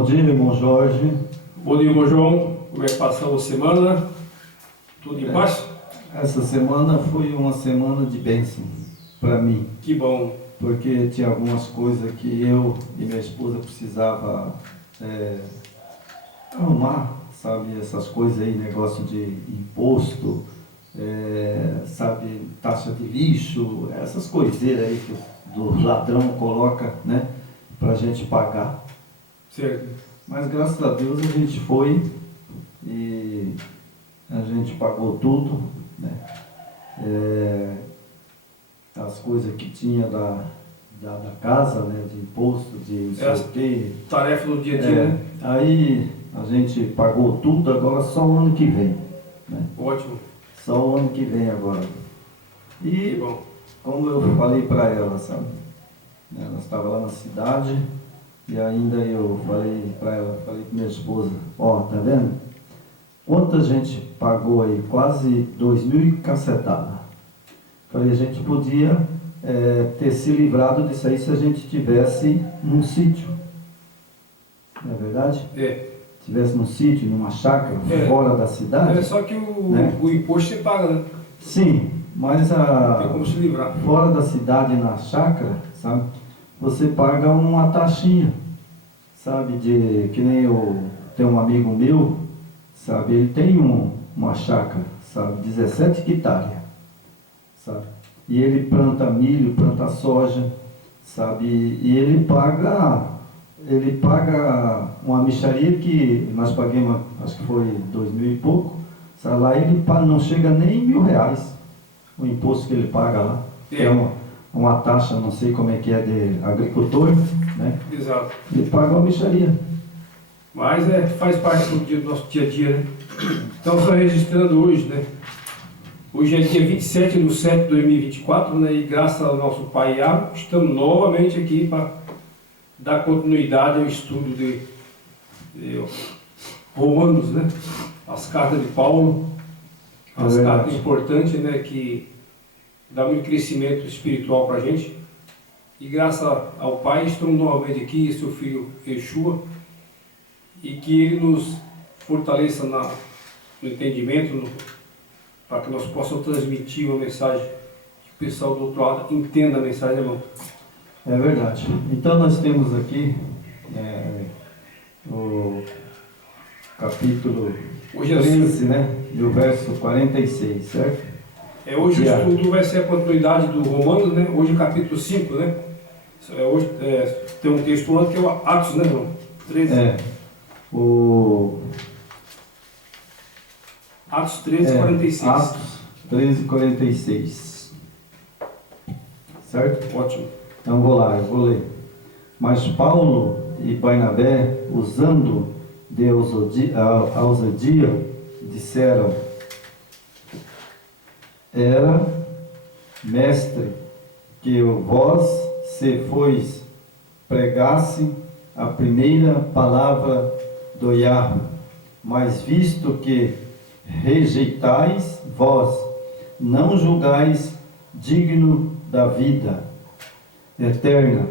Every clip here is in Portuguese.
Bom dia, irmão Jorge. Bom dia, irmão João. Como é que passou a semana? Tudo em paz? Essa semana foi uma semana de bênção para mim. Que bom. Porque tinha algumas coisas que eu e minha esposa precisava arrumar, sabe? Essas coisas aí, negócio de imposto, sabe? Taxa de lixo, essas coiseiras aí que o ladrão coloca, né? Pra gente pagar. Certo. Mas graças a Deus a gente foi e a gente pagou tudo, né? As coisas que tinha da casa, né? De imposto, de não sei o quê. Tarefa do dia a dia, né? Aí a gente pagou tudo, agora só o ano que vem, né? Ótimo. Só o ano que vem agora. Que E bom. como eu falei para ela, sabe? Ela estava lá na cidade e ainda eu falei para ela, falei com minha esposa, ó, tá vendo? Quanta gente pagou aí? Quase 2.000 e cacetada. Falei, a gente podia ter se livrado disso aí se a gente tivesse num sítio. Não é verdade? Tivesse num sítio, numa chácara, fora da cidade. Só que o imposto você paga, né? Sim, mas Não tem como se livrar. fora da cidade, na chácara, sabe? Você paga uma taxinha, sabe? Que nem eu tenho um amigo meu, sabe? Ele tem uma chácara, sabe? 17 hectares, sabe? E ele planta milho, planta soja, sabe? E ele paga uma mixaria que nós pagamos, acho que foi 2.000 e pouco, sabe? Lá ele não chega nem R$ 1.000, o imposto que ele paga lá. É uma taxa, não sei como é que é, de agricultor, né? Exato. Ele paga uma mixaria. Mas faz parte do nosso dia a dia, né? Então, só registrando hoje, né? Hoje é dia 27/7/2024, né? E graças ao nosso Pai Iago, estamos novamente aqui para dar continuidade ao estudo de Romanos, né? As cartas de Paulo, as cartas importantes, né? Que dá muito crescimento espiritual para a gente. E graças ao Pai, estamos novamente aqui, e seu filho Yeshua, e que ele nos fortaleça no entendimento, para que nós possamos transmitir uma mensagem que o pessoal do outro lado entenda a mensagem, irmão. É verdade. Então nós temos aqui o capítulo Hoje 13, né? E o verso 46, certo? Hoje o estudo vai ser a continuidade do Romanos, né? Hoje capítulo 5, né? Hoje tem um texto antes que é o Atos, né, irmão? 13. Atos 13, 46. Atos 13, 46. Certo? Ótimo. Então eu vou ler. Mas Paulo e Barnabé, usando de ousadia, disseram: era, mestre, que vós, se fois, pregasse a primeira palavra do Yahweh, mas visto que rejeitais, vós não julgais digno da vida eterna,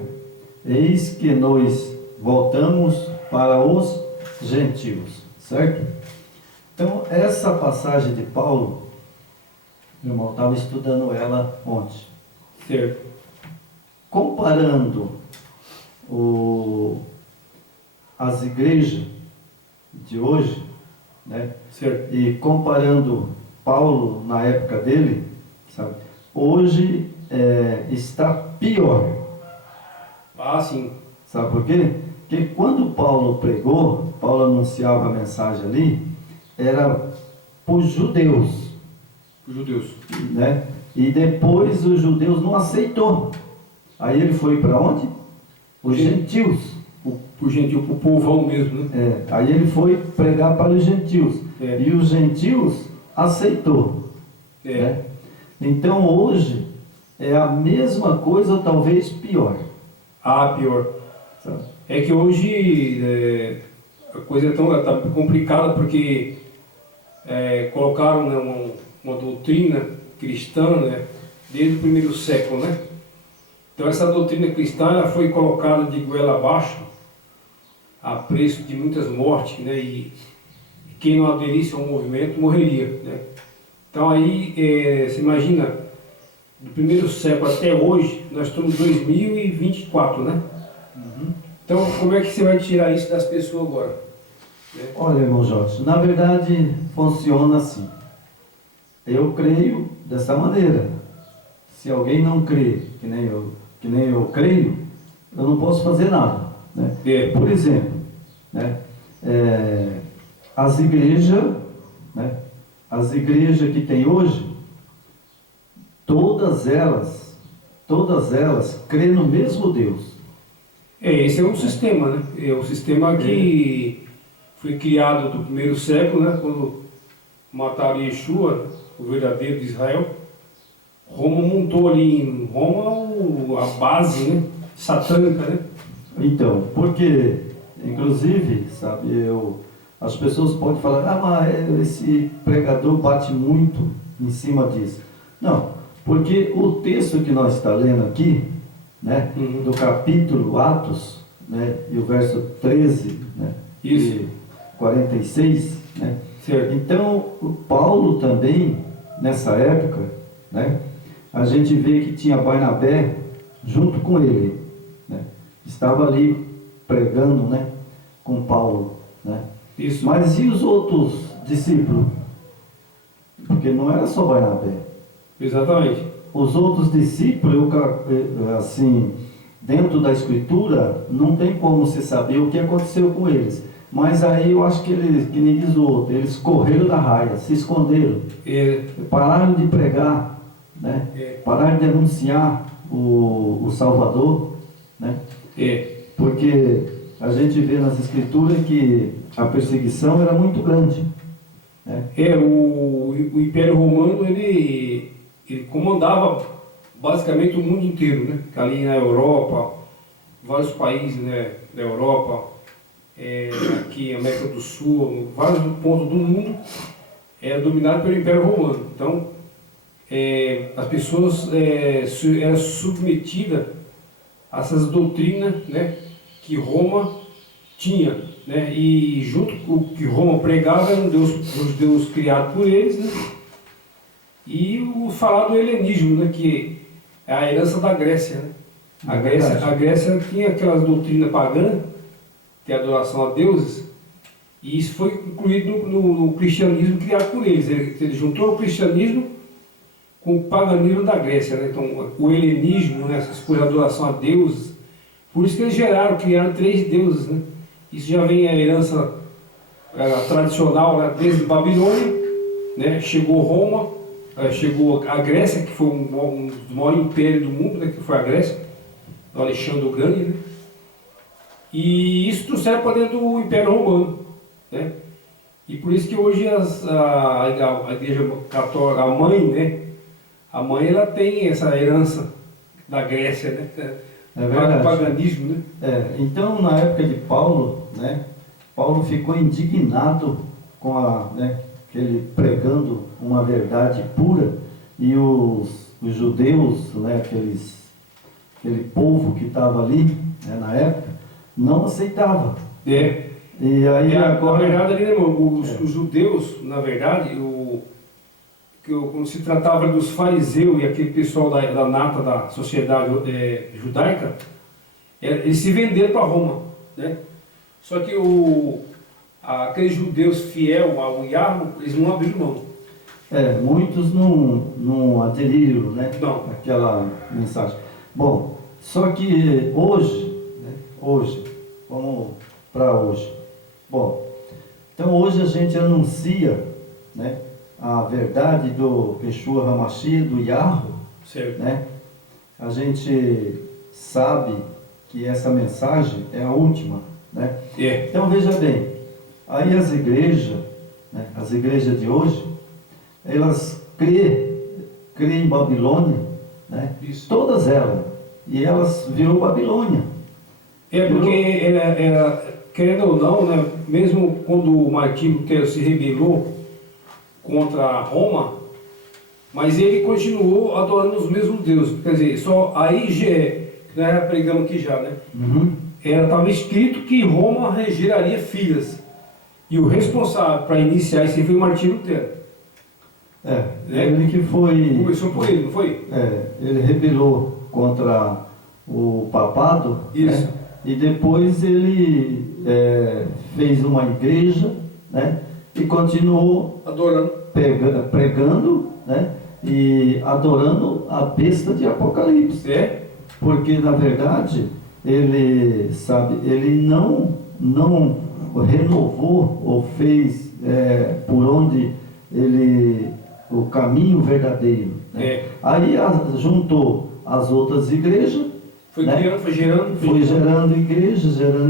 eis que nós voltamos para os gentios, certo? Então, essa passagem de Paulo, meu irmão, estava estudando ela ontem. Certo. Comparando as igrejas de hoje, né? Certo. E comparando Paulo na época dele, sabe? Hoje está pior. Ah, sim. Sabe por quê? Porque quando Paulo pregou, Paulo anunciava a mensagem ali, era para os judeus. Os judeus. Né? E depois os judeus não aceitou. Aí ele foi para onde? Os gentios. O gentil, para o povão mesmo, né? Aí ele foi pregar para os gentios. E os gentios aceitou. Né? Então hoje é a mesma coisa, ou talvez pior. Ah, pior. Sabe? É que hoje a coisa tá complicada porque colocaram, né, uma doutrina cristã, né, desde o primeiro século, né? Então essa doutrina cristã ela foi colocada de goela abaixo a preço de muitas mortes, né? E quem não aderisse ao movimento morreria, né? Então aí, você imagina, do primeiro século até hoje, nós estamos em 2024, né? Então, como é que você vai tirar isso das pessoas agora? Né? Olha, irmão Jorge, na verdade funciona assim. Eu creio dessa maneira. Se alguém não crê, que nem eu creio, eu não posso fazer nada, né? Por exemplo, né? As igrejas, né? As igrejas que tem hoje, todas elas crêem no mesmo Deus. Esse é um sistema, né? É um sistema que foi criado no primeiro século, né? Quando mataram Yeshua, o verdadeiro de Israel. Roma montou ali em Roma a base, né? Satânica, né? Então, porque, inclusive, sabe, as pessoas podem falar, mas esse pregador bate muito em cima disso. Não, porque o texto que nós estamos lendo aqui, né, do capítulo Atos, né, e o verso 13, né, Isso. e 46, né, Certo. então o Paulo também, nessa época, né, a gente vê que tinha Barnabé junto com ele, né, estava ali pregando, né, com Paulo, né. Isso. Mas e os outros discípulos? Porque não era só Barnabé. Exatamente. Os outros discípulos, assim, dentro da Escritura, não tem como se saber o que aconteceu com eles. Mas aí eu acho que eles, que nem diz o outro, eles correram da raia, se esconderam, pararam de pregar, né? Pararam de denunciar o Salvador, né? Porque a gente vê nas Escrituras que a perseguição era muito grande, né? O Império Romano, ele comandava basicamente o mundo inteiro, né? Ali na Europa, vários países, né, da Europa, aqui América do Sul, vários pontos do mundo era dominado pelo Império Romano. Então, as pessoas eram submetidas a essas doutrinas, né, que Roma tinha, né? E junto com o que Roma pregava era os Deus criado por eles, né? E o falar do helenismo, né, que é a herança da Grécia, né? A Grécia tinha aquelas doutrinas pagãs, que é a adoração a deuses, e isso foi incluído no cristianismo criado por eles. Ele juntou o cristianismo com o paganismo da Grécia, né? Então, o helenismo, né, essas coisas de adoração a deuses, por isso que eles criaram 3 deuses, né? Isso já vem a herança tradicional, né, desde Babilônia, né? Chegou Roma, chegou a Grécia, que foi um dos maiores impérios do mundo, né, que foi a Grécia, do Alexandre o Grande, né? E isso trouxeram para dentro do Império Romano, né? E por isso que hoje a Igreja Católica, a mãe, né? A mãe, ela tem essa herança da Grécia, né? É verdade. O paganismo, né? Então, na época de Paulo, né? Paulo ficou indignado com né, ele pregando uma verdade pura, e os judeus, né, aquele povo que estava ali, né, na época, não aceitava. E aí agora... Na verdade, ali, né, os judeus, na verdade, quando se tratava dos fariseus e aquele pessoal da nata da sociedade judaica, eles se venderam para Roma, né? Só que aqueles judeus fiel ao Yahweh, eles não abriram mão. Muitos não aderiram, né? Não. Aquela mensagem. Bom, só que hoje, né? Vamos para hoje. Bom, então hoje a gente anuncia, né, a verdade do Yeshua HaMashiach, do Yahweh, certo, né? A gente sabe que essa mensagem é a última, né? Então veja bem, aí as igrejas, né, as igrejas de hoje, elas crêem em Babilônia, né? Isso. Todas elas, e elas virou Babilônia. Porque querendo ou não, né, mesmo quando o Martim Lutero se rebelou contra Roma, mas ele continuou adorando os mesmos deuses. Quer dizer, só aí nós já pregamos aqui já, né? estava escrito que Roma geraria filhas. E o responsável para iniciar isso aí foi Martinho Lutero. Ele que foi... Começou por ele, não foi? Ele rebelou contra o papado. Isso. Né? E depois ele fez uma igreja, né? E continuou Adorando. pregando, né? E adorando a besta de Apocalipse. Porque na verdade ele não renovou ou fez por onde o caminho verdadeiro, né? Aí juntou as outras igrejas, foi criando, foi gerando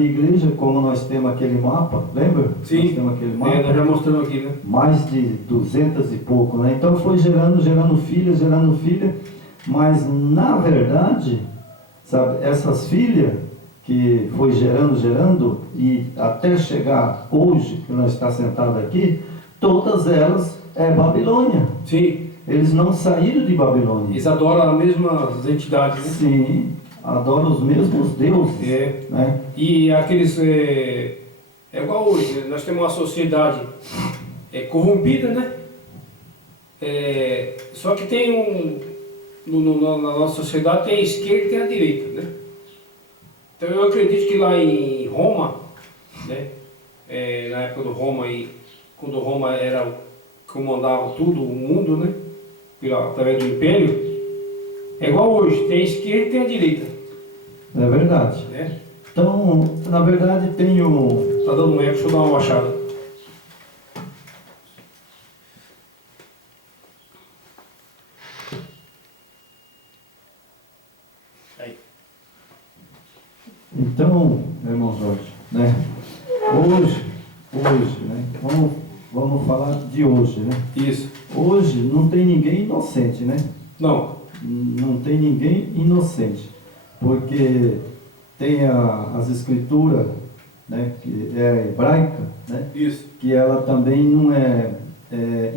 igreja, como nós temos aquele mapa, lembra? Sim. Nós temos aquele mapa. Nós já mostramos aqui, né? Mais de 200 e pouco, né? Então foi gerando filha, mas na verdade, sabe, essas filhas que foi gerando e até chegar hoje, que nós estamos sentados aqui, todas elas é Babilônia. Sim. Eles não saíram de Babilônia. Eles adoram as mesmas entidades, né? Sim, adoram os mesmos deuses. Né? E aqueles... É igual hoje, né? Nós temos uma sociedade corrompida, né? Só que tem na nossa sociedade tem a esquerda e tem a direita, né? Então eu acredito que lá em Roma, né? Na época do Roma, quando Roma comandava tudo o mundo, né? Através do império, é igual hoje, tem a esquerda e tem a direita. É verdade. Né? Então, na verdade tem o... Tá dando um eco, deixa eu dar uma baixada. Aí. Então, irmão Jorge, né? Hoje, né? Vamos falar de hoje, né? Isso. Hoje não tem ninguém inocente, né? Não. Não tem ninguém inocente, porque tem as escrituras, né? Que é hebraica, né? Isso. Que ela também não é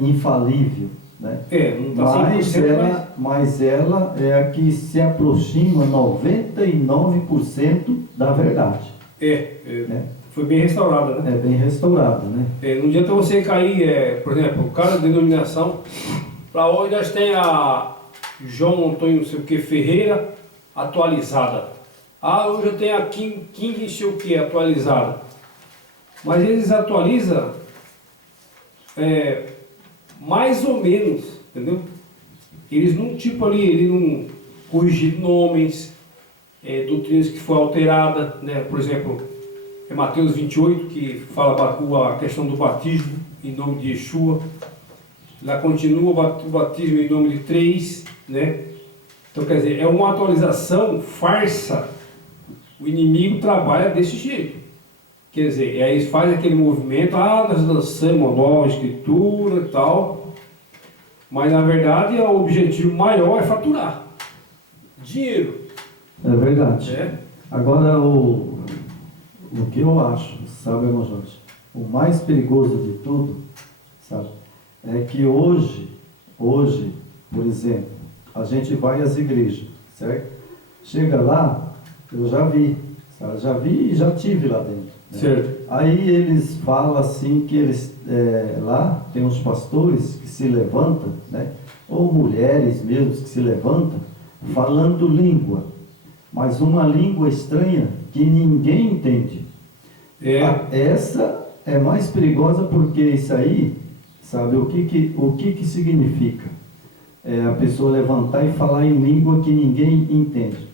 infalível, né? Não está 100%, mas ela é a que se aproxima 99% da verdade. Né? Foi bem restaurada, né? É bem restaurada, né? Não adianta você cair, por exemplo, cada denominação. Para hoje nós temos a João Antônio não sei o que Ferreira atualizada. Hoje eu tenho a King não sei o que atualizada. Mas eles atualizam mais ou menos, entendeu? Eles não, ele não corrigem nomes, doutrinas que foi alterada, né? Por exemplo, Mateus 28, que fala a questão do batismo em nome de Yeshua. Lá continua o batismo em nome de 3, né? Então, quer dizer, é uma atualização farsa. O inimigo trabalha desse jeito. Quer dizer, aí eles fazem aquele movimento, nós lançamos uma nova escritura e tal. Mas, na verdade, o objetivo maior é faturar dinheiro. É verdade. Agora, o que eu acho, sabe, irmão Jorge, o mais perigoso de tudo, sabe, é que hoje, por exemplo, a gente vai às igrejas, certo? Chega lá, eu já vi, sabe? E já tive lá dentro. Né? Certo. Aí eles falam assim que eles, lá tem uns pastores que se levantam, né? Ou mulheres mesmo que se levantam, falando língua, mas uma língua estranha que ninguém entende. Essa é mais perigosa porque isso aí, sabe, o que significa? A pessoa levantar e falar em língua que ninguém entende.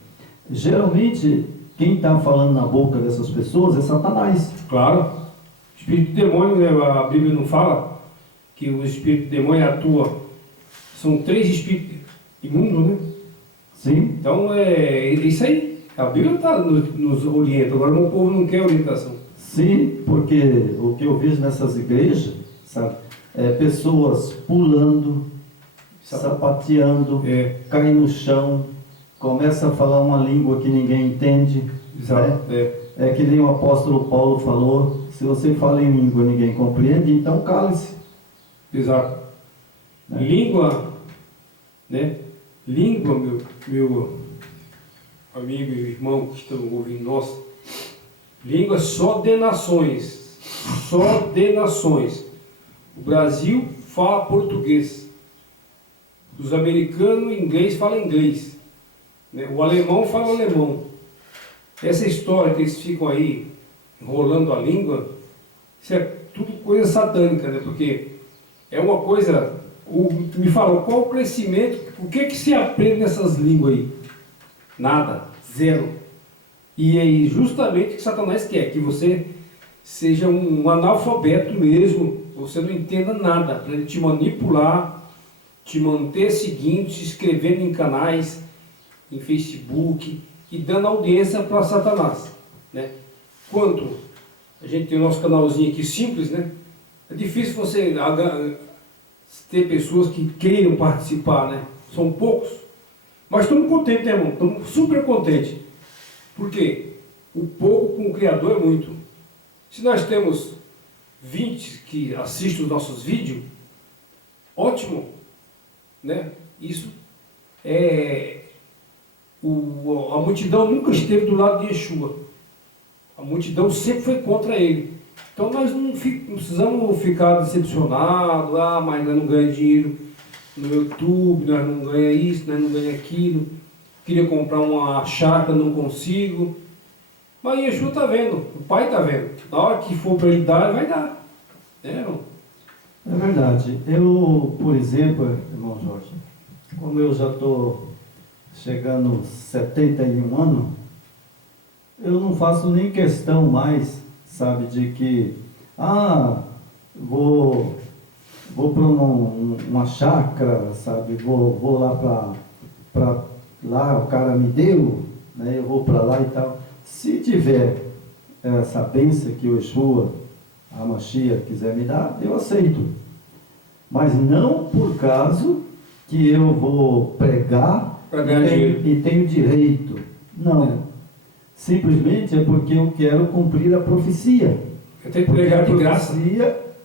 Geralmente, quem está falando na boca dessas pessoas é Satanás. Claro. Espírito de demônio, né? A Bíblia não fala que o espírito de demônio atua. São 3 espíritos imundos, né? Sim. Então, é isso aí. A Bíblia nos orienta. Agora, o povo não quer orientação. Sim, porque o que eu vejo nessas igrejas, sabe, pessoas pulando, sapateando, caem no chão, começa a falar uma língua que ninguém entende. Exato. Né? É que nem o apóstolo Paulo falou, se você fala em língua e ninguém compreende, então cale-se. Exato. Língua, né? Língua, meu amigo e irmão que estão ouvindo nós, Língua só de nações. Só de nações. O Brasil fala português. Os americanos, inglês, falam inglês. Né? O alemão fala alemão. Essa história que eles ficam aí enrolando a língua, isso é tudo coisa satânica, né? Porque é uma coisa... me falou, qual o crescimento, o que se aprende nessas línguas aí? Nada, zero. E é justamente o que Satanás quer, que você seja um analfabeto mesmo, você não entenda nada, para ele te manipular, te manter seguindo, se inscrevendo em canais, em Facebook, e dando audiência para Satanás, né? Quanto a gente tem o nosso canalzinho aqui simples, né? É difícil você ter pessoas que queiram participar, né? São poucos, mas estamos contentes, né, irmão? Estamos super contentes. Por quê? O pouco com o Criador é muito. Se nós temos 20 que assistem os nossos vídeos, ótimo, né? Isso é... a multidão nunca esteve do lado de Yeshua. A multidão sempre foi contra ele. Então nós não precisamos ficar decepcionados, mas nós não ganhamos dinheiro no YouTube, nós não ganhamos isso, nós não ganhamos aquilo. Queria comprar uma chácara, não consigo. Mas Yeshua está vendo, o Pai está vendo. Na hora que for para ele dar, ele vai dar. Não? É verdade. Eu, por exemplo, irmão Jorge, como eu já estou chegando aos 71 anos, eu não faço nem questão mais, sabe, de que, vou para uma chácara, sabe, vou lá para lá, o cara me deu, né, eu vou para lá e tal. Se tiver essa bênção que o Yeshua, a Mashiach, quiser me dar, eu aceito. Mas não por causa que eu vou pregar e tenho direito. Não. Simplesmente é porque eu quero cumprir a profecia. Eu tenho que pregar de graça.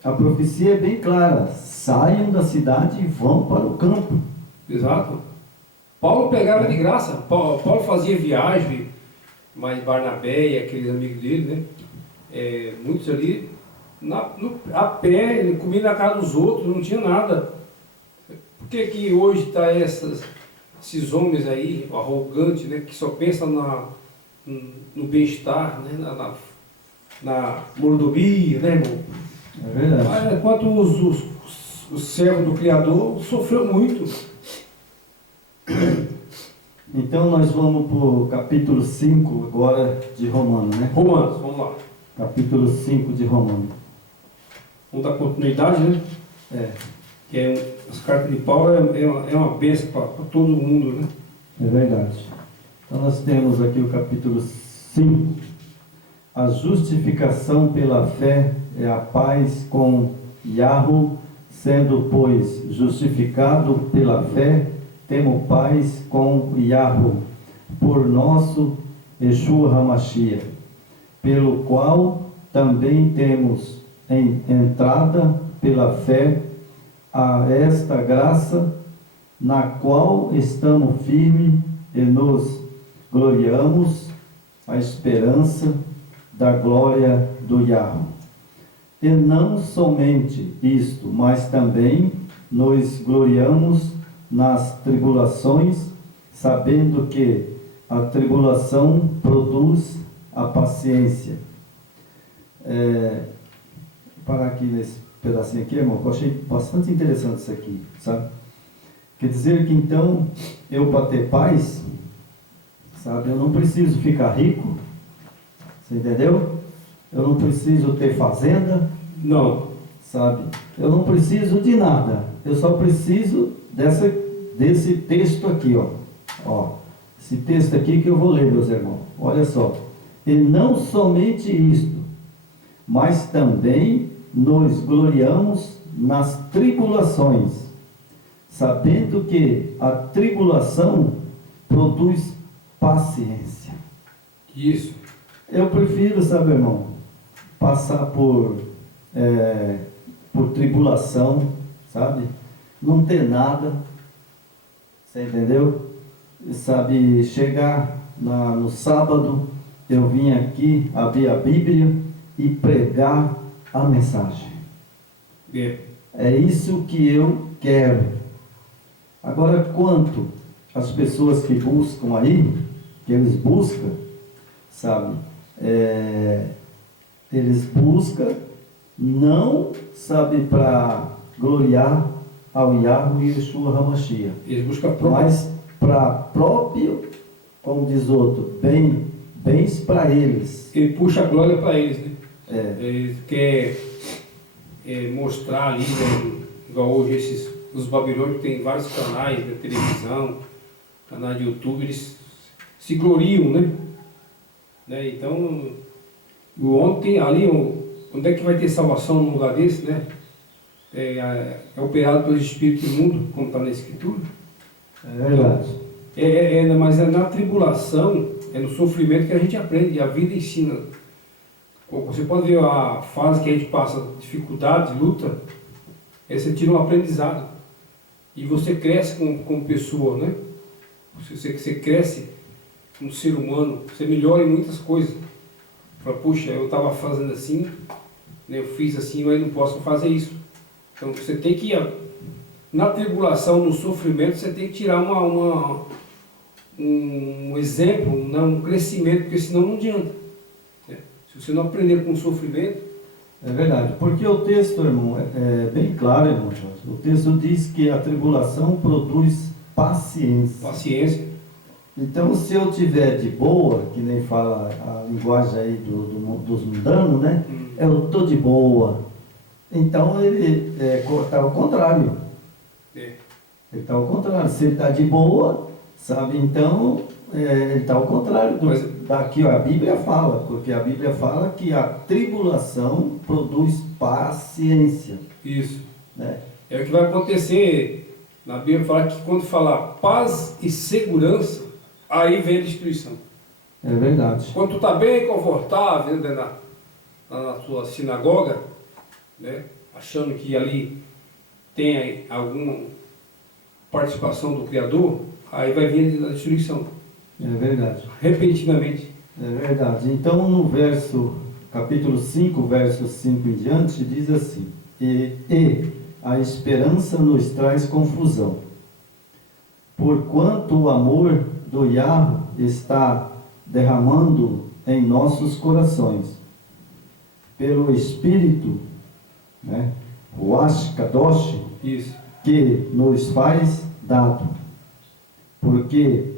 A profecia é bem clara. Saiam da cidade e vão para o campo. Exato. Paulo pregava de graça. Paulo fazia viagem, mas Barnabé e aqueles amigos dele, né? Muitos ali, a pé, ele comia na casa dos outros, não tinha nada. Por que que hoje está esses homens aí, arrogantes, né? Que só pensam no bem-estar, né? Na mordomia, né, irmão? É verdade. Mas, enquanto os servos do Criador sofreu muito. Então nós vamos para o capítulo 5 agora de Romanos, né? Romanos, vamos lá. Capítulo 5 de Romanos. Vamos dar continuidade, né? Que as cartas de Paulo é uma bênção para todo mundo, né? É verdade. Então nós temos aqui o capítulo 5. A justificação pela fé é a paz com Yahweh, sendo, pois, justificado pela fé, temos paz com Yahweh, por nosso Yeshua HaMashiach, pelo qual também temos entrada pela fé a esta graça, na qual estamos firmes e nos gloriamos a esperança da glória do Yahweh. E não somente isto, mas também nos gloriamos nas tribulações, sabendo que a tribulação produz a paciência. Vou parar aqui nesse pedacinho aqui, irmão, que eu achei bastante interessante isso aqui, sabe? Quer dizer que então, eu para ter paz, sabe, eu não preciso ficar rico, você entendeu? Eu não preciso ter fazenda, Não. sabe? Eu não preciso de nada, eu só preciso desse texto aqui, ó. Esse texto aqui que eu vou ler, meus irmãos, olha só. E não somente isto, mas também nos gloriamos nas tribulações, sabendo que a tribulação produz paciência. Isso. Eu prefiro, sabe, irmão, passar por tribulação, sabe? Não ter nada, você entendeu? Sabe, chegar no sábado eu vim aqui abrir a Bíblia e pregar a mensagem. É isso que eu quero. Agora, quanto as pessoas que buscam aí, que eles buscam, sabe, eles buscam não, sabe, para gloriar ao Yahweh e Yeshua HaMashiach, Eles buscam mas para próprio, como diz outro, bens para eles. Ele puxa a glória para eles, né? É, Ele quer mostrar ali, né, igual hoje os babilônios tem vários canais de televisão, canais de YouTube, eles se gloriam, né? Então, ontem ali, onde é que vai ter salvação num lugar desse, né? É operado pelos espíritos imundos, como está na Escritura. é verdade. Mas é na tribulação, é no sofrimento que a gente aprende, a vida ensina. Você pode ver a fase que a gente passa, dificuldade, luta, você tira um aprendizado. E você cresce como pessoa, né? Você cresce como ser humano, você melhora em muitas coisas. Fala, puxa, eu estava fazendo assim, né, eu fiz assim, mas não posso fazer isso. Então você tem que, na tribulação, no sofrimento, você tem que tirar um exemplo, um crescimento, porque senão não adianta. Né? Se você não aprender com o sofrimento... É verdade, porque o texto, irmão, é bem claro, irmão Jorge. O texto diz que a tribulação produz paciência. Paciência. Então, se eu tiver de boa, que nem fala a linguagem aí dos mundanos, né? Eu estou de boa. Então, ele está ao contrário. Ele está ao contrário. Se ele está de boa, sabe? Então, ele está ao contrário daqui, ó, a Bíblia fala, porque a Bíblia fala que a tribulação produz paciência. Isso. Né? É o que vai acontecer. Na Bíblia fala que quando falar paz e segurança, aí vem a destruição. É verdade. Quando tu está bem confortável na tua sinagoga, né, achando que ali tem alguma participação do Criador, aí vai vir a destruição. É verdade. Repentinamente. É verdade. Então, no capítulo 5, verso 5 em diante, diz assim: E a esperança nos traz confusão, porquanto o amor do Yahweh está derramando em nossos corações, pelo Espírito, né, o Kadosh, Isso. que nos faz dado. Porque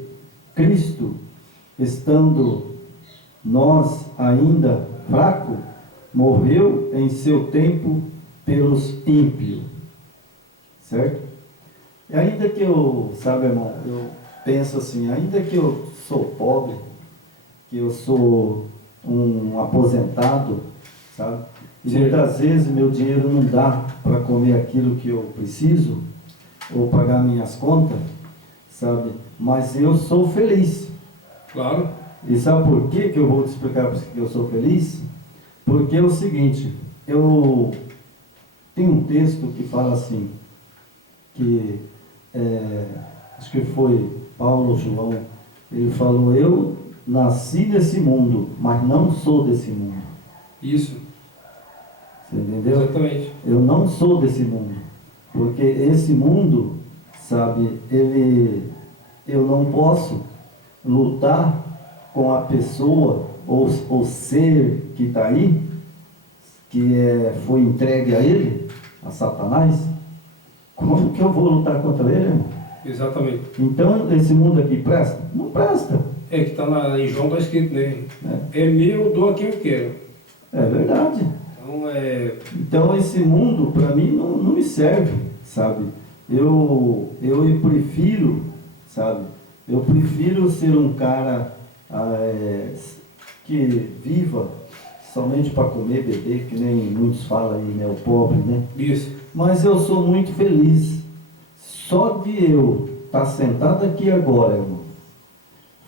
Cristo, estando nós ainda fraco, morreu em seu tempo pelos ímpios. Certo? E ainda que eu, sabe, irmão, eu penso assim, ainda que eu sou pobre, que eu sou um aposentado, sabe? E Sim. muitas vezes meu dinheiro não dá para comer aquilo que eu preciso, ou pagar minhas contas, sabe? Mas eu sou feliz. Claro. E sabe por que eu vou te explicar que eu sou feliz? Porque é o seguinte, eu tenho um texto que fala assim, que acho que foi Paulo ou João, ele falou: eu nasci desse mundo, mas não sou desse mundo. Isso. Você entendeu? Exatamente. Eu não sou desse mundo, porque esse mundo, sabe, eu não posso lutar com a pessoa ou ser que está aí, que foi entregue a ele, a Satanás. Como que eu vou lutar contra ele, irmão? Exatamente. Então, esse mundo aqui presta? Não presta. É que está em João, está escrito, né? É meu, eu dou a quem eu quero. É verdade. Então, esse mundo, para mim, não me serve, sabe? Eu prefiro, sabe? Eu prefiro ser um cara que viva somente para comer, beber, que nem muitos falam aí, né? O pobre, né? Isso. Mas eu sou muito feliz. Só de eu estar sentado aqui agora, irmão,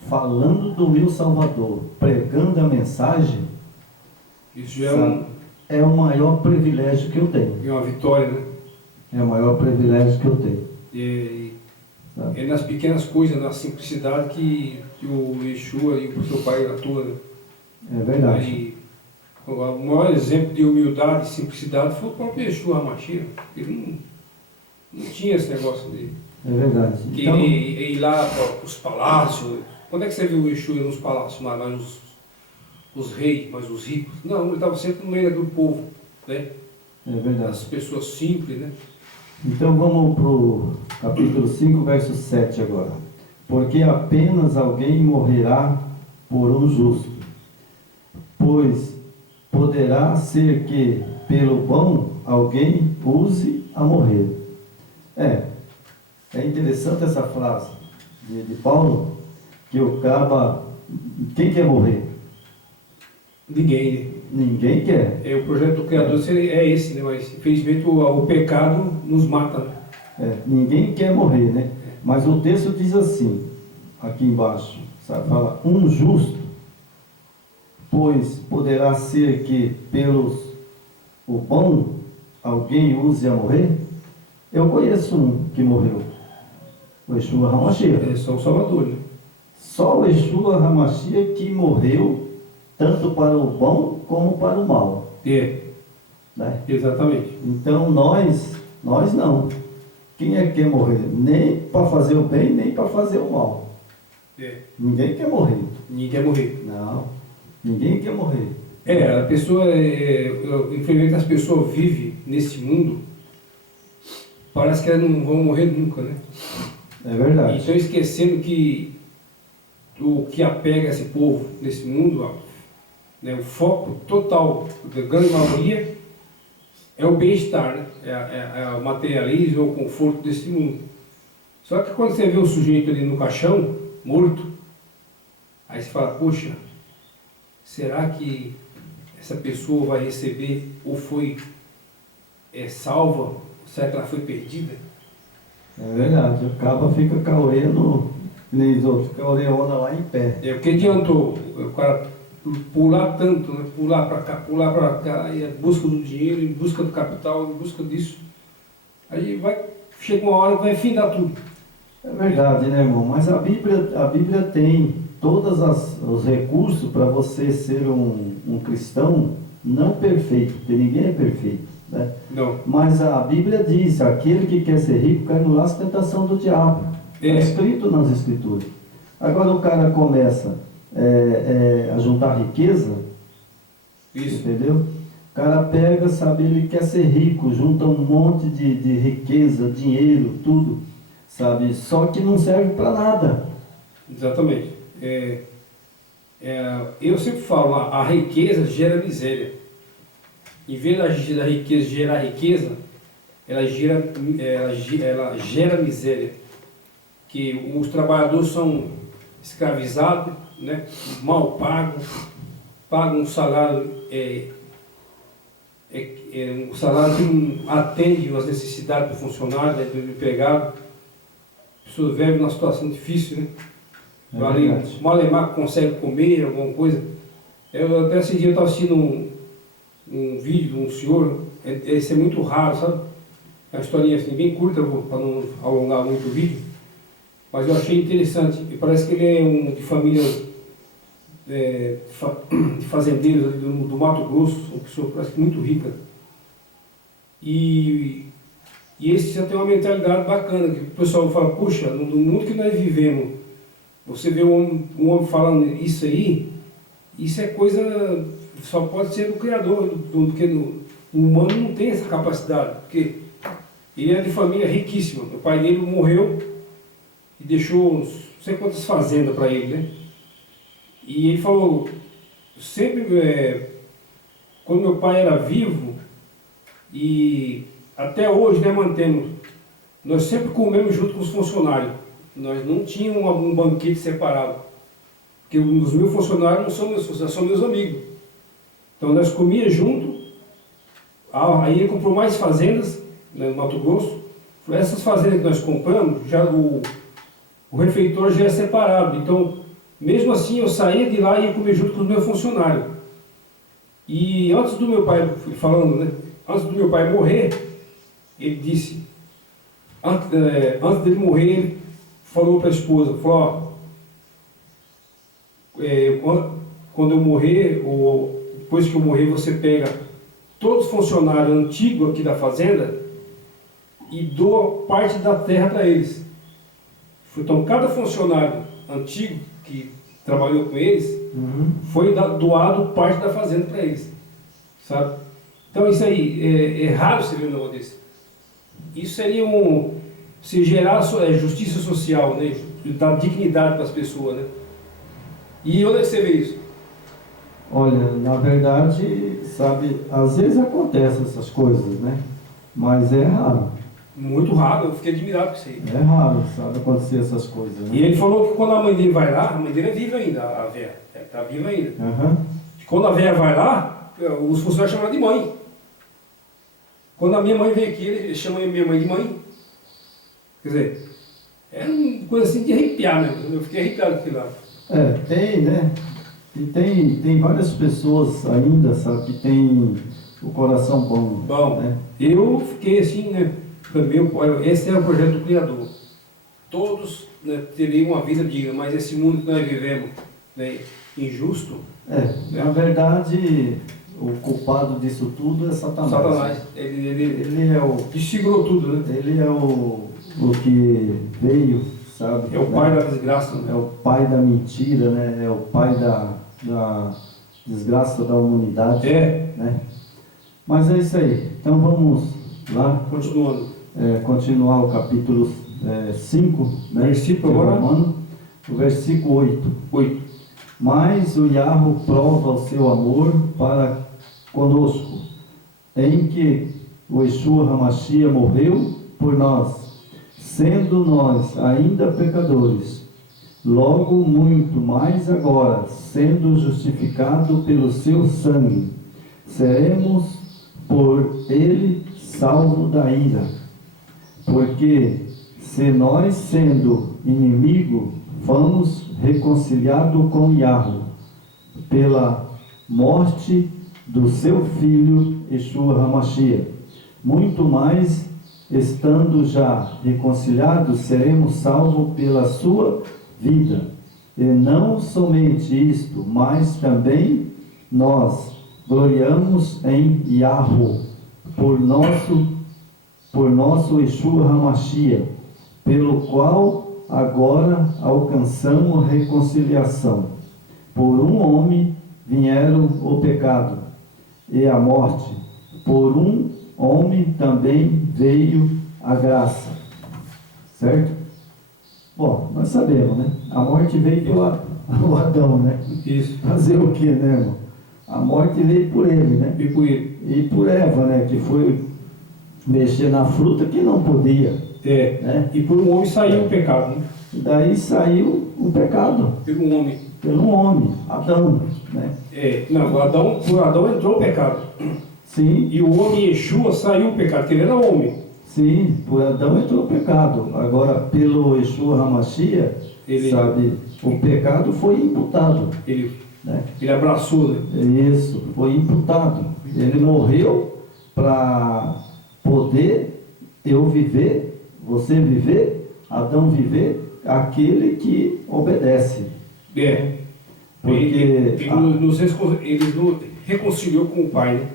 falando do meu Salvador, pregando a mensagem, isso já é o maior privilégio que eu tenho. é uma vitória, né? É o maior privilégio que eu tenho. É nas pequenas coisas, na simplicidade que o Yeshua e o seu Pai atuam. Né? É verdade. E o maior exemplo de humildade e simplicidade foi o próprio Yeshua HaMashiach. Ele não tinha esse negócio de É verdade. querer Então, ir lá para os palácios. Quando é que você viu o Yeshua nos palácios, mas os reis, mas os ricos? Não, ele estava sempre no meio do povo, né? é verdade. As pessoas simples, né? Então vamos para o capítulo 5, verso 7 agora. Porque apenas alguém morrerá por um justo, pois poderá ser que, pelo bom, alguém use a morrer. É interessante essa frase de Paulo, que o caba, quem quer morrer? Ninguém, né? Ninguém quer. O projeto do Criador é esse, né? Mas infelizmente o pecado nos mata, né? Ninguém quer morrer, né? Mas o texto diz assim, aqui embaixo, sabe? Fala, um justo, pois poderá ser que o bom alguém use a morrer. Eu conheço um que morreu, o Yeshua HaMashiach. É só o Salvador, né? Só o Yeshua HaMashiach que morreu tanto para o bom como para o mal. Né? Exatamente. Então nós não. Quem é que quer morrer? Nem para fazer o bem, nem para fazer o mal. Ninguém quer morrer. Ninguém quer morrer. Não, ninguém quer morrer. A pessoa, infelizmente as pessoas vivem nesse mundo, parece que elas não vão morrer nunca, né? É verdade. E estão esquecendo que o que apega esse povo nesse mundo, né, o foco total da grande maioria é o bem-estar, né? É o materialismo, é o conforto desse mundo. Só que quando você vê o sujeito ali no caixão, morto, aí você fala, poxa, será que essa pessoa vai receber ou foi salva? Será que ela foi perdida? É verdade. O caba fica cauendo, nem os outros, fica a orelhona lá em pé. O que adiantou o cara pular tanto, né? Pular para cá, e em busca do dinheiro, em busca do capital, em busca disso. Aí chega uma hora que vai findar tudo. É verdade, né, irmão? Mas a Bíblia tem todos os recursos para você ser um cristão não perfeito, porque ninguém é perfeito, né? Não. Mas a Bíblia diz, aquele que quer ser rico cai no laço da tentação do diabo. Está escrito nas Escrituras. Agora o cara começa a juntar riqueza, Isso. entendeu? O cara pega, sabe, ele quer ser rico, junta um monte de riqueza, dinheiro, tudo, sabe? Só que não serve para nada. Exatamente. Eu sempre falo, a riqueza gera miséria. Em vez da riqueza gerar riqueza, ela gera miséria. Que os trabalhadores são escravizados, né? Mal pagam um salário, um salário que não atende às necessidades do funcionário, né, do empregado. A pessoa vive numa situação difícil, né? O malemar consegue comer alguma coisa. Até esse dia eu estava assistindo um vídeo de um senhor, esse é muito raro, sabe? É uma historinha assim, bem curta, para não alongar muito o vídeo, mas eu achei interessante. E parece que ele é de família de fazendeiros ali do Mato Grosso, uma pessoa parece que muito rica. E esse já tem uma mentalidade bacana, que o pessoal fala, puxa, no mundo que nós vivemos, você vê um homem falando isso aí, isso é coisa, só pode ser do Criador, porque o humano não tem essa capacidade, porque ele é de família riquíssima, o pai dele morreu e deixou não sei quantas fazendas para ele, né? E ele falou, sempre, quando meu pai era vivo, e até hoje, né, mantemos, nós sempre comemos junto com os funcionários, nós não tínhamos um banquete separado, porque os meus funcionários não são meus funcionários, são meus amigos. Então nós comíamos junto, aí ele comprou mais fazendas, né, no Mato Grosso. Essas fazendas que nós compramos, já o refeitório já é separado. Então, mesmo assim, eu saía de lá e ia comer junto com os meus funcionários. E antes do meu pai, falando, né, antes do meu pai morrer, ele disse, antes dele morrer, ele falou para a esposa, falou, quando eu morrer, ou depois que eu morrer, você pega todos os funcionários antigos aqui da fazenda e doa parte da terra para eles. Então, cada funcionário antigo que trabalhou com eles, foi doado parte da fazenda para eles, sabe? Então, isso aí, é raro você ver um negócio desse. Isso seria se gerar justiça social, né? Dar dignidade para as pessoas, né? E onde é que você vê isso? Olha, na verdade, sabe, às vezes acontecem essas coisas, né? Mas é raro. Muito raro, eu fiquei admirado com isso aí. É raro, sabe, acontecer essas coisas, né? E ele falou que quando a mãe dele vai lá, a mãe dele é viva ainda, a véia, está viva ainda. Quando a véia vai lá, os funcionários chamam ela de mãe. Quando a minha mãe veio aqui, ele chama minha mãe de mãe. Quer dizer, é uma coisa assim de arrepiar mesmo. Eu fiquei arrepiado com aquilo lá. Tem, né? E tem várias pessoas ainda, sabe, que tem o coração bom. Bom, né? Eu fiquei assim, né? Esse é o projeto do Criador. Todos, né, teriam uma vida digna, mas esse mundo que nós vivemos, né, injusto. Na verdade, o culpado disso tudo é Satanás. Satanás, ele é o desfigurou tudo, né? Ele é o que veio, sabe? É o pai da desgraça, né? É o pai da mentira, né? É o pai da desgraça da humanidade. Né? Mas é isso aí. Então vamos lá. Continuando. Continuar o capítulo 5, né? Versículo agora? Romano, o versículo 8. Mas o Yahweh prova o seu amor para conosco, em que o Yeshua HaMashiach morreu por nós, sendo nós ainda pecadores. Logo, muito mais agora, sendo justificado pelo seu sangue, seremos por ele salvos da ira. Porque se nós, sendo inimigo, fomos reconciliados com Yahweh pela morte do seu filho Yeshua HaMashiach, muito mais, estando já reconciliados, seremos salvos pela sua vida. E não somente isto, mas também nós gloriamos em Yahweh por nosso Yeshua HaMashiach, pelo qual agora alcançamos reconciliação. Por um homem vieram o pecado e a morte, por um homem também veio a graça. Certo? Bom, nós sabemos, né? A morte veio pelo Adão, né? Isso. Fazer o que, né, irmão? A morte veio por ele, né? E por ele. E por Eva, né? Que foi mexer na fruta que não podia. Né? E por um homem saiu o pecado, né? E daí saiu o pecado. Pelo homem, Adão, né? Por Adão entrou o pecado. Sim. E o homem Yeshua saiu o pecado, porque ele era homem. Sim, por Adão entrou o pecado. Agora, pelo Yeshua HaMashiach, sabe, o pecado foi imputado. Ele né? abraçou, né? Isso, foi imputado. Ele morreu para poder eu viver, você viver, Adão viver, aquele que obedece. Porque ele nos reconciliou com o Pai,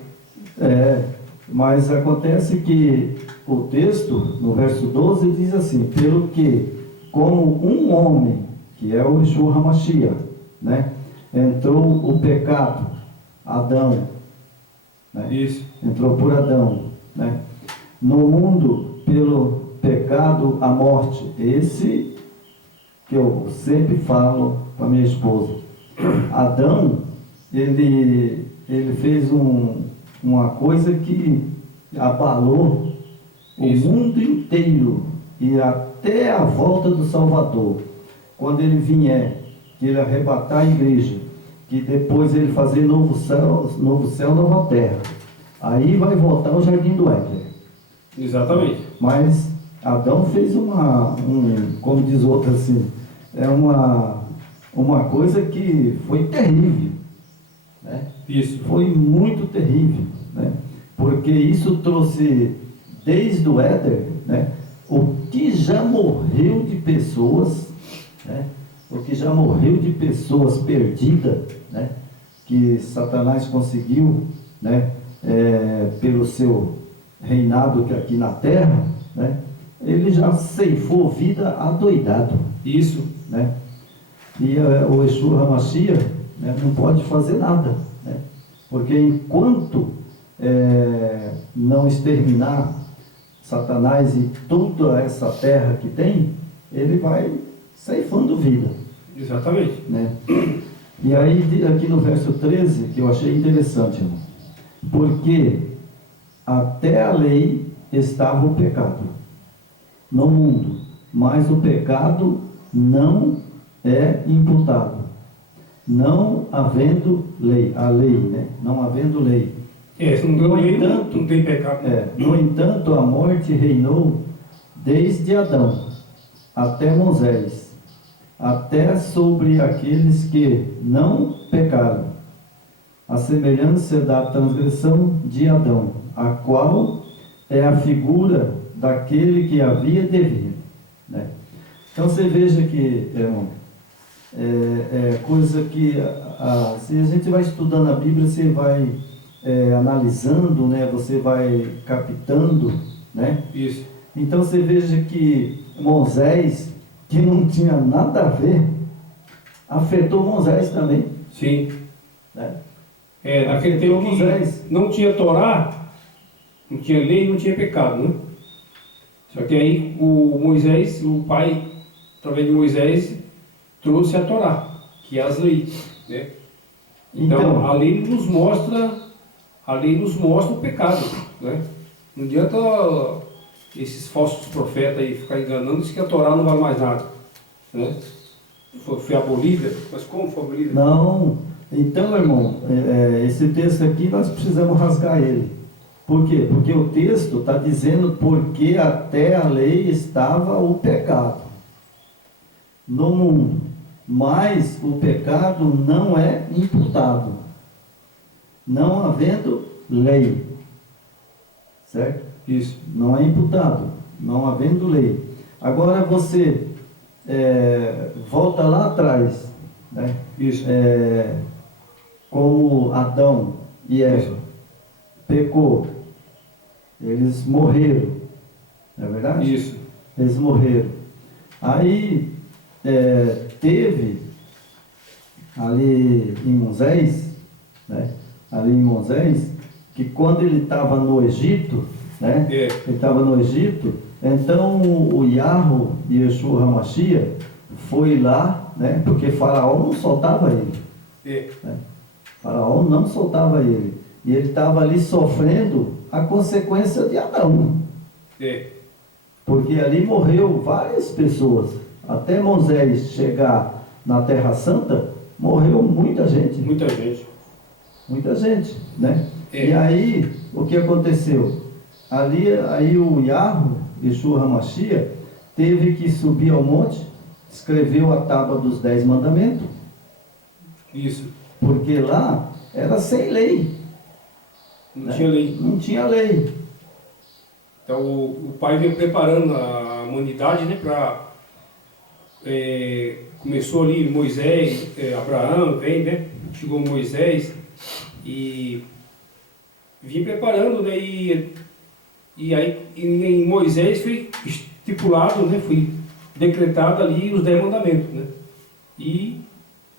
né? Mas acontece que o texto, no verso 12, diz assim: pelo que, como um homem, que é o Yeshua HaMashiach, né, entrou o pecado, Adão, né? Isso. Entrou por Adão, né? No mundo, pelo pecado, a morte. Esse que eu sempre falo para minha esposa. Adão, ele fez uma coisa que abalou o mundo inteiro e até a volta do Salvador. Quando ele vier, que ele arrebatar a igreja, que depois ele fazer novo céu, nova terra. Aí vai voltar o jardim do Éden. Exatamente. Mas Adão fez como diz o outro assim, uma coisa que foi terrível, né? Isso. Foi muito terrível, né? Porque isso trouxe desde o Éden, né, o que já morreu de pessoas, né? O que já morreu de pessoas perdidas, né? que Satanás conseguiu, né, pelo seu reinado aqui na terra, né, ele já ceifou vida adoidado. Isso. Né? E o Yeshua HaMashiach, né, não pode fazer nada, né? Porque enquanto não exterminar Satanás e toda essa terra que tem, ele vai ceifando vida. Exatamente. Né? E aí, aqui no verso 13, que eu achei interessante, irmão, porque até a lei estava o pecado no mundo, mas o pecado não é imputado, não havendo lei, a lei, né? Não havendo lei. Se não tem lei, não tem pecado. No entanto, a morte reinou desde Adão até Moisés, até sobre aqueles que não pecaram, a semelhança da transgressão de Adão, a qual é a figura daquele que havia de vir. Né? Então você veja que, irmão, coisa que se a gente vai estudando a Bíblia, você vai analisando, né? Você vai captando, né? Isso. Então você veja que Moisés, que não tinha nada a ver, afetou Moisés também. Sim. Né? Naquele tempo que não tinha Torá, não tinha lei, não tinha pecado, né? Só que aí o Moisés, o pai, através de Moisés, trouxe a Torá, que é as leis, né? Então, a lei nos mostra o pecado, né? Não adianta esses falsos profetas aí ficar enganando, diz que a Torá não vale mais nada, né? Foi abolida, mas como foi abolida? Não. Então, irmão, esse texto aqui nós precisamos rasgar ele. Por quê? Porque o texto está dizendo porque até a lei estava o pecado no mundo, mas o pecado não é imputado, não havendo lei, certo? Isso. Não é imputado, não havendo lei. Agora você volta lá atrás, né? Isso. Como Adão e Eva pecou, eles morreram, não é verdade? Isso. Eles morreram. Aí teve ali em Moisés, né? Ali em Moisés, que quando ele estava no Egito, né? Ele estava no Egito, então o Yahweh e Yeshua HaMashiach foi lá, né? Porque Faraó não soltava ele. Né? Faraó não soltava ele. E ele estava ali sofrendo a consequência de Adão. Porque ali morreu várias pessoas. Até Moisés chegar na Terra Santa, morreu muita gente. Muita gente. Muita gente, né? E aí, o que aconteceu? Aí o Yahweh, Yeshua HaMashiach, teve que subir ao monte, escreveu a tábua dos 10 mandamentos. Isso. Porque lá era sem lei. Não tinha lei. Não tinha lei. Então o pai veio preparando a humanidade, né, para começou ali Moisés, Abraão, né, chegou Moisés e vinha preparando, né, e aí em Moisés foi estipulado, né, foi decretado ali os 10 mandamentos, né, e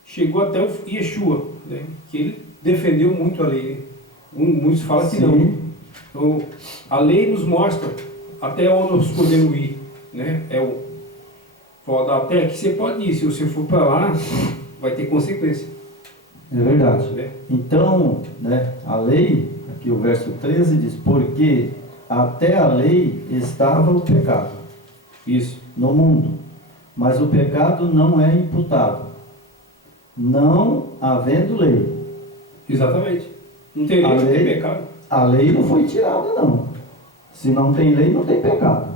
chegou até o Yeshua, né, que ele defendeu muito a lei, né? Muitos falam que não. Então, a lei nos mostra até onde nós podemos ir, né? Até que você pode ir, se você for para lá, vai ter consequência. É verdade. Né? Então, né, a lei, aqui o verso 13 diz, porque até a lei estava o pecado. Isso. No mundo, mas o pecado não é imputado, não havendo lei. Exatamente. Não tem lei, não tem pecado. A lei não foi tirada, não. Se não tem lei, não tem pecado.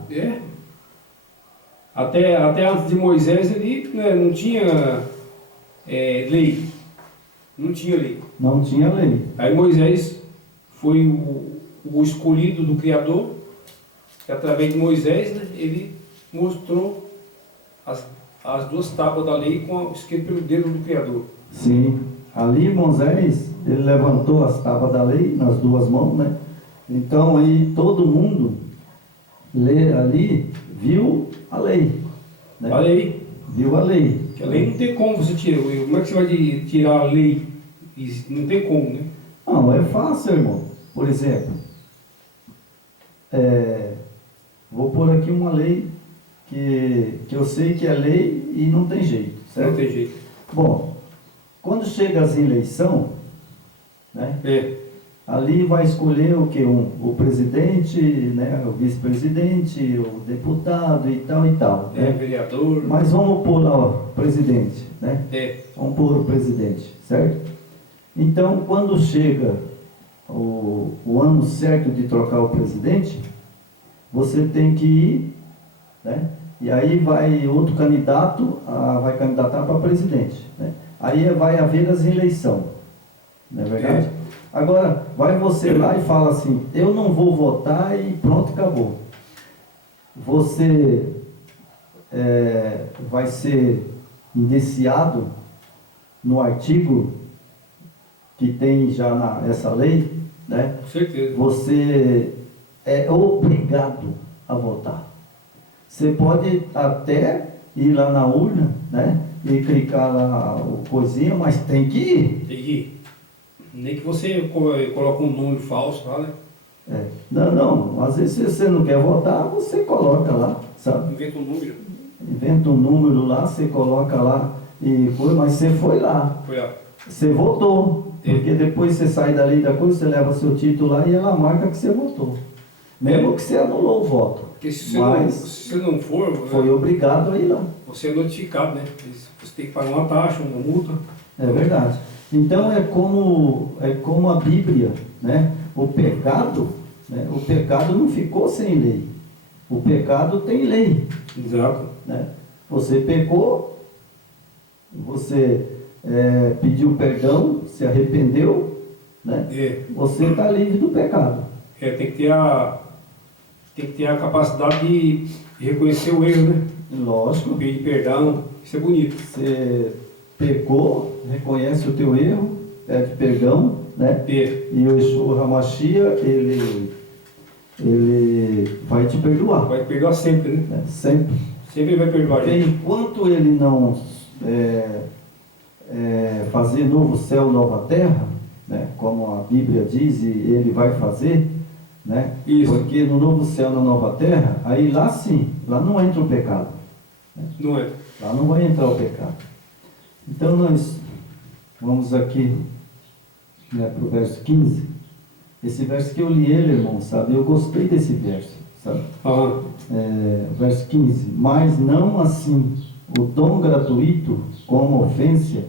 Até antes de Moisés ali, né, não tinha lei. Não tinha lei. Não tinha lei. Aí Moisés foi o escolhido do Criador, que através de Moisés, né, ele mostrou as 2 tábuas da lei com escrito pelo dedo do Criador. Sim. Ali Moisés, ele levantou as tábuas da lei nas duas mãos, né? Então aí todo mundo ali viu a lei, né? Olha aí, Viu a lei. que a lei não tem como você tirar. Como é que você vai tirar a lei? Não tem como, né? Não, é fácil, irmão. Por exemplo, vou pôr aqui uma lei que eu sei que é lei e não tem jeito, certo? Não tem jeito. Bom, quando chega as eleições, né? Ali vai escolher o que? O presidente, né? O vice-presidente, o deputado e tal e tal. Né? Vereador. Mas vamos pôr lá o presidente, né? Vamos pôr o presidente, certo? Então, quando chega o ano certo de trocar o presidente, você tem que ir, né? E aí vai outro candidato, vai candidatar para presidente, né? Aí vai haver as eleições, não é verdade? Agora, vai você lá e fala assim, eu não vou votar e pronto, acabou. Você vai ser indiciado no artigo que tem já essa lei, né? Com certeza. Você é obrigado a votar. Você pode até ir lá na urna, né? E clicar lá o coisinha, mas tem que ir. Tem que ir. Nem que você coloque um número falso lá, né? Não, às vezes se você não quer votar, você coloca lá, sabe? Inventa um número. Inventa um número lá, você coloca lá, mas você foi lá. Foi lá. Você votou. Porque depois você sai dali da coisa, você leva seu título lá e ela marca que você votou. Mesmo que você anulou o voto. Porque se você não for, foi obrigado a ir lá. Você é notificado, né? Você tem que pagar uma taxa, uma multa. É verdade. Então é como a Bíblia, né? O pecado não ficou sem lei. O pecado tem lei. Exato. Né? Você pecou, você pediu perdão, se arrependeu, né? Você está livre do pecado. Tem que ter a capacidade de reconhecer o erro, né? Lógico. Pedir perdão, isso é bonito. Você pecou, reconhece o teu erro, pede perdão, né? E o Yeshua HaMashiach, ele vai te perdoar. Vai te perdoar sempre, né? Sempre. Sempre ele vai perdoar. Porque enquanto ele não fazer novo céu, nova terra, né? Como a Bíblia diz, e ele vai fazer, né? Isso. Porque no novo céu, na nova terra, aí lá sim, lá não entra o pecado. Né? Não é. Lá não vai entrar o pecado. Então nós vamos aqui, né, para o verso 15. Esse verso que eu li ele, irmão, sabe? Eu gostei desse verso, sabe? Verso 15. Mas não assim o dom gratuito como ofensa,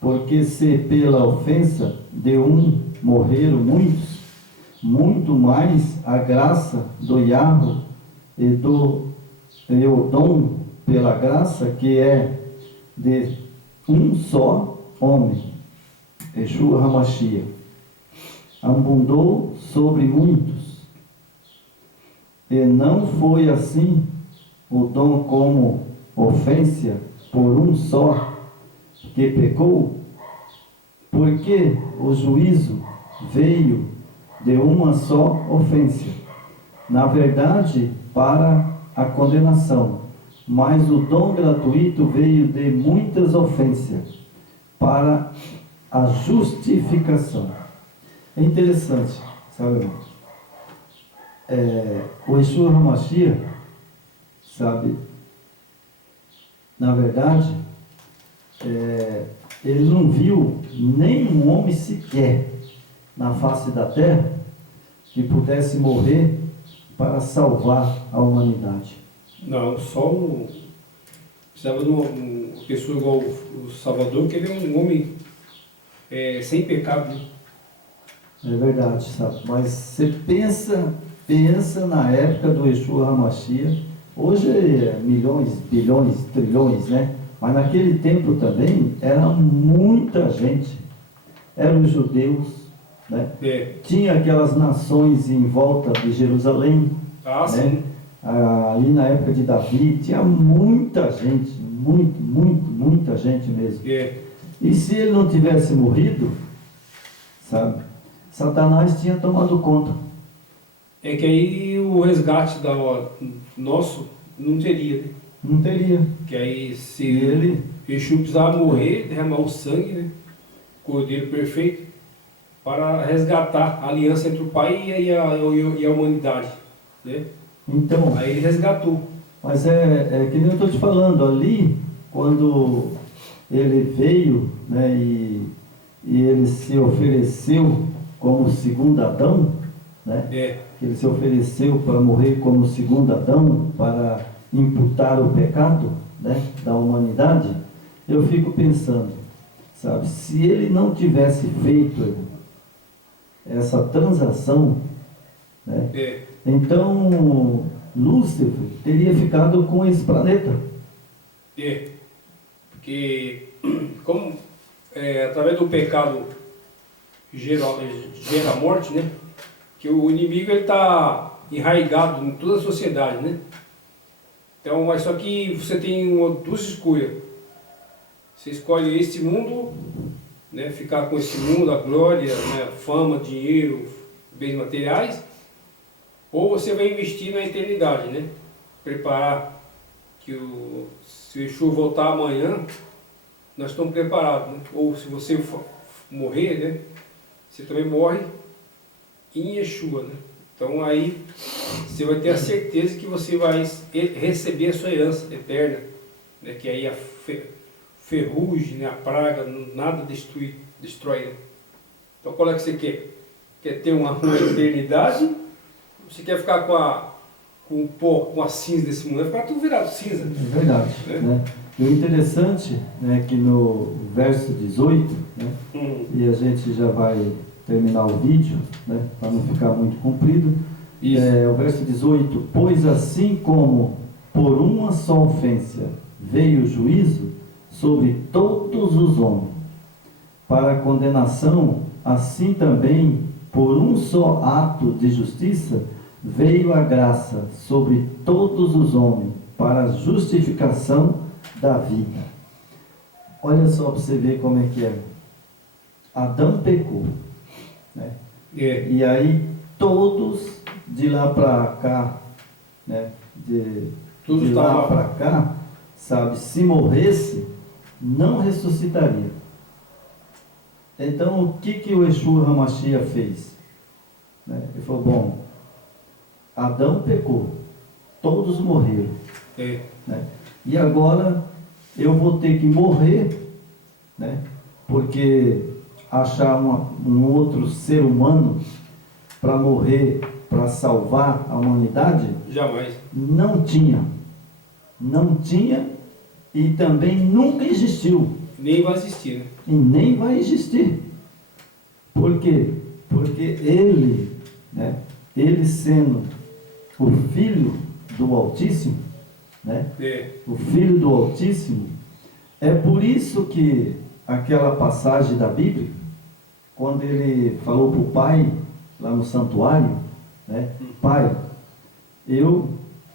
porque se pela ofensa de um morreram muitos, muito mais a graça do Yahweh e o dom pela graça que é de um só homem, Yeshua HaMashiach, abundou sobre muitos. E não foi assim o dom como ofensa por um só que pecou, porque o juízo veio de uma só ofensa, na verdade para a condenação, mas o dom gratuito veio de muitas ofensas para a justificação. É interessante, sabe, irmão? O Yeshua HaMashiach, sabe, na verdade, ele não viu nenhum homem sequer na face da terra que pudesse morrer para salvar a humanidade. Não, precisava de uma pessoa igual o Salvador, que ele é um homem sem pecado, né? É verdade, sabe? Mas você pensa na época do Yeshua HaMashiach, hoje é milhões, bilhões, trilhões, né? Mas naquele tempo também era muita gente, eram os judeus, né? Tinha aquelas nações em volta de Jerusalém, né? Sim. Ali na época de Davi, tinha muita gente, muita gente mesmo. E se ele não tivesse morrido, sabe, Satanás tinha tomado conta. É que aí o resgate nosso não teria, né? Não teria. Que aí se E ele, Exu precisava morrer, derramar o sangue, né? Cordeiro perfeito, para resgatar a aliança entre o Pai e a humanidade, né? então, Aí ele resgatou. mas é que nem eu estou te falando, ali, quando ele veio, né, e ele se ofereceu como segundo Adão, né? É, Ele se ofereceu para morrer como segundo Adão, para imputar o pecado, né, da humanidade. Eu fico pensando, sabe, se ele não tivesse feito essa transação, né, é, então Lúcifer teria ficado com esse planeta. é. Porque como através do pecado gera a morte, né? Que o inimigo ele está enraizado em toda a sociedade, né? Então, mas só que você tem duas escolhas. Você escolhe este mundo, né? Ficar com esse mundo, a glória, né? Fama, dinheiro, bens materiais, ou você vai investir na eternidade, né? Preparar que se o Exu voltar amanhã, nós estamos preparados, né? Ou se você morrer, né? Você também morre em Yeshua, né? Então aí você vai ter a certeza que você vai receber a sua herança eterna, né? Que aí a ferrugem, né? A praga, nada destrói, né? Então qual é que você quer? Quer ter uma eternidade? Ou você quer ficar com o pó, com a cinza desse mundo? Vai ficar tudo virado cinza. É verdade, né? E o interessante, né, que no verso 18, né, e a gente já vai terminar o vídeo, né, para não ficar muito comprido, o verso 18: pois assim como por uma só ofensa veio o juízo sobre todos os homens, para a condenação, assim também por um só ato de justiça veio a graça sobre todos os homens, para a justificação da vida. Olha só para você ver como é que é. Adão pecou, né? E aí todos de lá para cá, né? De lá para cá, sabe, se morresse, não ressuscitaria. Então o que o Exu Hamashia fez? Né? Ele falou, bom, Adão pecou, todos morreram, né? E agora eu vou ter que morrer, né? Porque achar um outro ser humano para morrer, para salvar a humanidade, jamais. Não tinha e também nunca existiu. Nem vai existir, né? E nem vai existir. Por quê? Porque ele, né? Ele sendo o Filho do Altíssimo, né? O Filho do Altíssimo, é por isso que aquela passagem da Bíblia, quando ele falou para o Pai, lá no santuário, né? Pai, eu,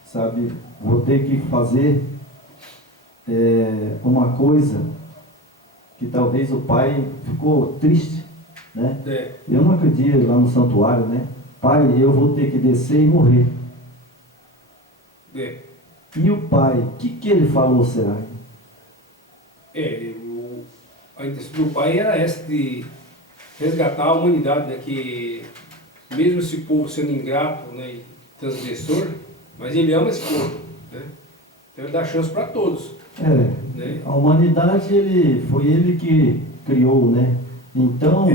sabe, vou ter que fazer uma coisa que talvez o Pai ficou triste, né? Eu não acredito lá no santuário, né? Pai, eu vou ter que descer e morrer. E o Pai, o que ele falou, será? A intenção do Pai era essa, de resgatar a humanidade, né? Que mesmo esse povo sendo ingrato, né, e transgressor, mas ele ama esse povo, né? Então ele dá chance para todos. Né? A humanidade foi ele que criou, né? Então,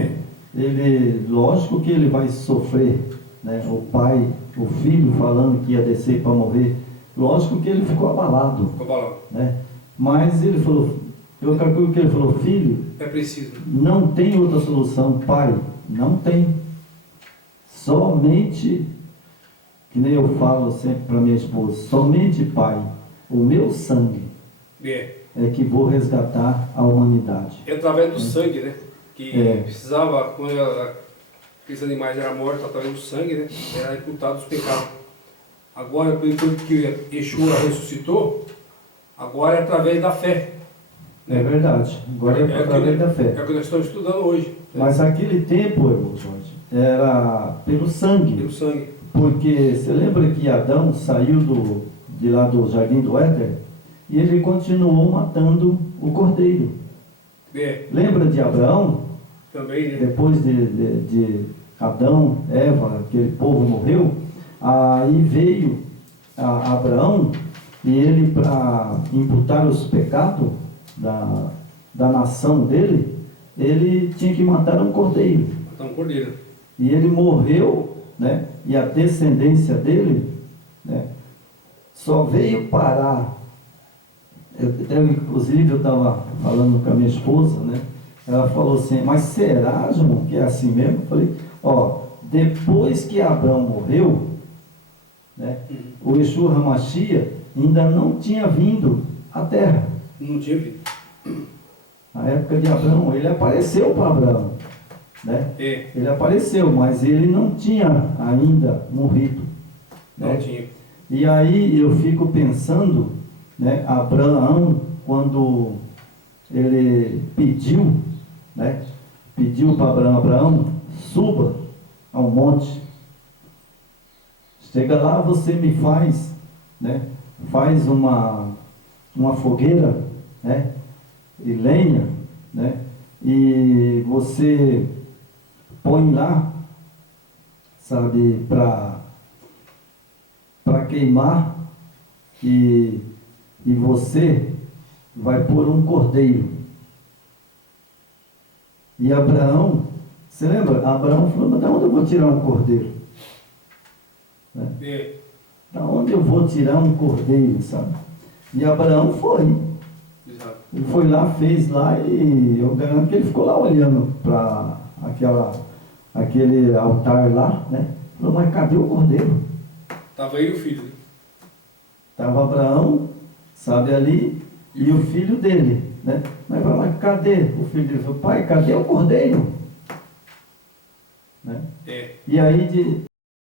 ele, lógico que ele vai sofrer, né? O pai, o filho falando que ia descer para morrer, lógico que ele ficou abalado. Né? Mas ele falou, eu calculo que ele falou, filho, é preciso. Não tem outra solução, pai, não tem. Somente, que nem eu falo sempre para minha esposa, somente, pai, o meu sangue é que vou resgatar a humanidade. É através do sangue, né? Que precisava, quando aqueles animais eram mortos, através do sangue, né? Era imputado os pecados. Agora, por enquanto que Yeshua ressuscitou, agora é através da fé. É verdade. Agora é através da fé. É o que nós estamos estudando hoje. Mas aquele tempo, irmão Jorge, era pelo sangue. Pelo sangue. Porque você lembra que Adão saiu de lá do jardim do Éden e ele continuou matando o cordeiro. É, Lembra de Abraão? também, né? Depois de Adão, Eva, aquele povo morreu, aí veio Abraão e ele, para imputar os pecados da nação dele, ele tinha que matar um cordeiro. Matar um cordeiro. E ele morreu, né? E a descendência dele, né? Só veio parar. Inclusive eu estava falando com a minha esposa, né? Ela falou assim, mas será, João, que é assim mesmo? Eu falei, ó, depois que Abraão morreu, né? O Yeshua HaMashiach ainda não tinha vindo à terra. Não tinha vindo. Na época de Abraão, ele apareceu para Abraão, né? É, Ele apareceu, mas ele não tinha ainda morrido, não né? tinha. E aí eu fico pensando, né, Abraão, quando ele pediu, né, pediu para Abraão, suba ao monte, chega lá, você me faz, né, faz uma fogueira, né, e lenha, né, e você põe lá, sabe, para queimar, e você vai pôr um cordeiro. E Abraão, você lembra? Abraão falou, mas de onde eu vou tirar um cordeiro? Né? É, Da onde eu vou tirar um cordeiro, sabe? E Abraão foi. exato. Ele foi lá, fez lá, e eu garanto que ele ficou lá olhando para aquele altar lá, né? Falou, mas cadê o cordeiro? Estava ele e o filho. Né? Estava Abraão, sabe, ali, e o filho dele, né? Mas cadê o filho dele? Falou, pai, cadê o cordeiro? Né? É. E aí